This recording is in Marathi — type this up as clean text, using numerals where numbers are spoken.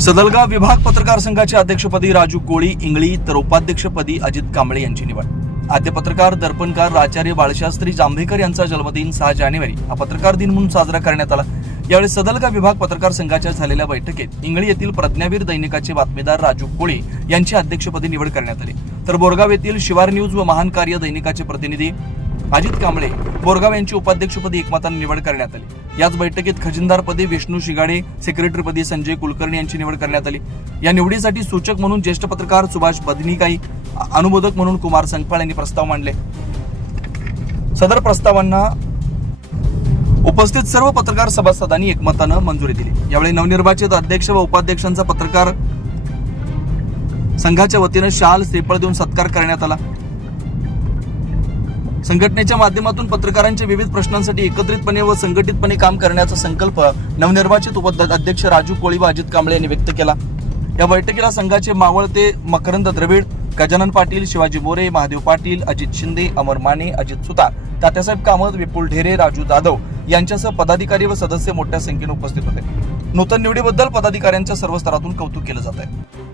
सदलगा विभाग पत्रकार संघाचे अध्यक्षपदी राजू कोळी इंगळी तर उपाध्यक्षपदी अजित कांबळे यांची निवड। आद्य पत्रकार दर्पणकार आचार्य बाळशास्त्री जांभेकर यांचा जन्मदिन 6 जानेवारी हा पत्रकार दिन म्हणून साजरा करण्यात आला। यावेळी सदलगा विभाग पत्रकार संघाच्या झालेल्या बैठकीत इंगळी येथील प्रज्ञावीर दैनिकाचे बातमीदार राजू कोळी यांची अध्यक्षपदी निवड करण्यात आली, तर बोरगाव येथील शिवार न्यूज व महान कार्य दैनिकाचे प्रतिनिधी अजित कांबळे बोरगाव यांची उपाध्यक्षपदी एकमताने निवड करण्यात आली। याच बैठकीत खजिनदारपदी विष्णू शिगाडे, सेक्रेटरीपदी संजय कुलकर्णी यांची निवड करण्यात आली। या निवडीसाठी सूचक म्हणून ज्येष्ठ पत्रकार सुभाष बदनीकाई, अनुमोदक म्हणून कुमार संकपाळ यांनी प्रस्ताव मांडले। सदर प्रस्तावांना उपस्थित सर्व पत्रकार सभासदांनी एकमताने मंजुरी दिली। यावेळी नवनिर्वाचित अध्यक्ष व उपाध्यक्षांचा पत्रकार संघाच्या वतीने शाल श्रीफळ देऊन सत्कार करण्यात आला। संघटनेच्या माध्यमातून पत्रकारांच्या विविध प्रश्नांसाठी एकत्रितपणे व संघटितपणे काम करण्याचा संकल्प नवनिर्वाचित उपाध्यक्ष राजू कोळी व अजित कांबळे यांनी व्यक्त केला। या बैठकीला संघाचे मावळते मकरंद द्रविड, गजानन पाटील, शिवाजी मोरे, महादेव पाटील, अजित शिंदे, अमर माने, अजित सुतार, तात्यासाहेब कामत, विपुल ढेरे, राजू जाधव यांच्यासह पदाधिकारी व सदस्य मोठ्या संख्येने उपस्थित होते। नूतन निवडीबद्दल पदाधिकाऱ्यांच्या सर्व स्तरातून कौतुक केले जात आहे।